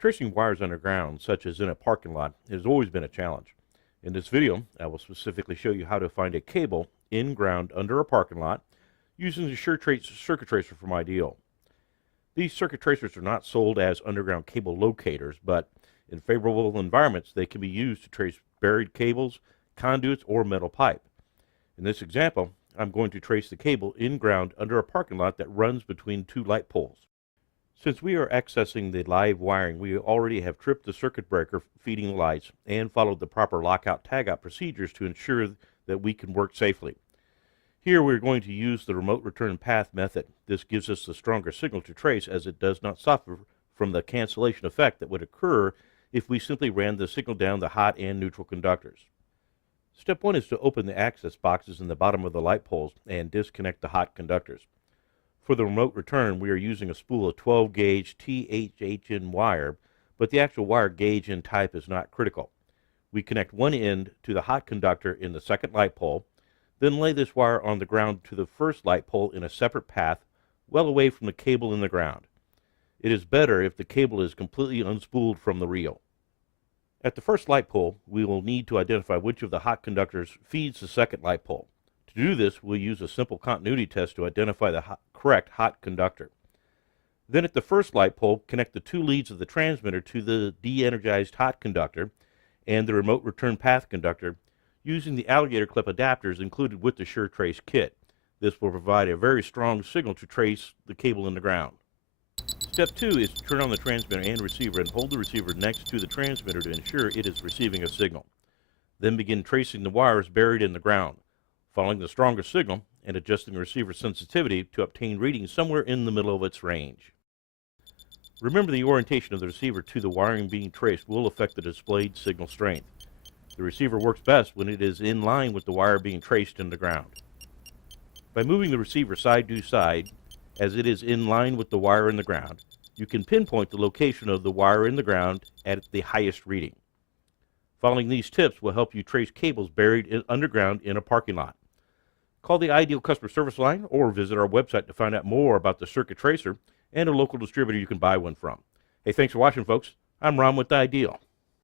Tracing wires underground, such as in a parking lot, has always been a challenge. In this video, I will specifically show you how to find a cable in ground under a parking lot using the SureTrace Circuit Tracer from Ideal. These circuit tracers are not sold as underground cable locators, but in favorable environments they can be used to trace buried cables, conduits, or metal pipe. In this example, I'm going to trace the cable in ground under a parking lot that runs between two light poles. Since we are accessing the live wiring, we already have tripped the circuit breaker feeding the lights and followed the proper lockout tagout procedures to ensure that we can work safely. Here we're going to use the remote return path method. This gives us the stronger signal to trace, as it does not suffer from the cancellation effect that would occur if we simply ran the signal down the hot and neutral conductors. Step 1 is to open the access boxes in the bottom of the light poles and disconnect the hot conductors. For the remote return, we are using a spool of 12 gauge THHN wire, but the actual wire gauge and type is not critical. We connect one end to the hot conductor in the second light pole, then lay this wire on the ground to the first light pole in a separate path, well away from the cable in the ground. It is better if the cable is completely unspooled from the reel. At the first light pole, we will need to identify which of the hot conductors feeds the second light pole. To do this, we'll use a simple continuity test to identify the correct hot conductor. Then at the first light pole, connect the two leads of the transmitter to the de-energized hot conductor and the remote return path conductor using the alligator clip adapters included with the SureTrace kit. This will provide a very strong signal to trace the cable in the ground. Step 2 is to turn on the transmitter and receiver and hold the receiver next to the transmitter to ensure it is receiving a signal. Then begin tracing the wires buried in the ground, following the strongest signal and adjusting the receiver sensitivity to obtain readings somewhere in the middle of its range. Remember, the orientation of the receiver to the wiring being traced will affect the displayed signal strength. The receiver works best when it is in line with the wire being traced in the ground. By moving the receiver side to side, as it is in line with the wire in the ground, you can pinpoint the location of the wire in the ground at the highest reading. Following these tips will help you trace cables buried underground in a parking lot. Call the Ideal customer service line or visit our website to find out more about the Circuit Tracer and a local distributor you can buy one from. Hey, thanks for watching, folks. I'm Ron with Ideal.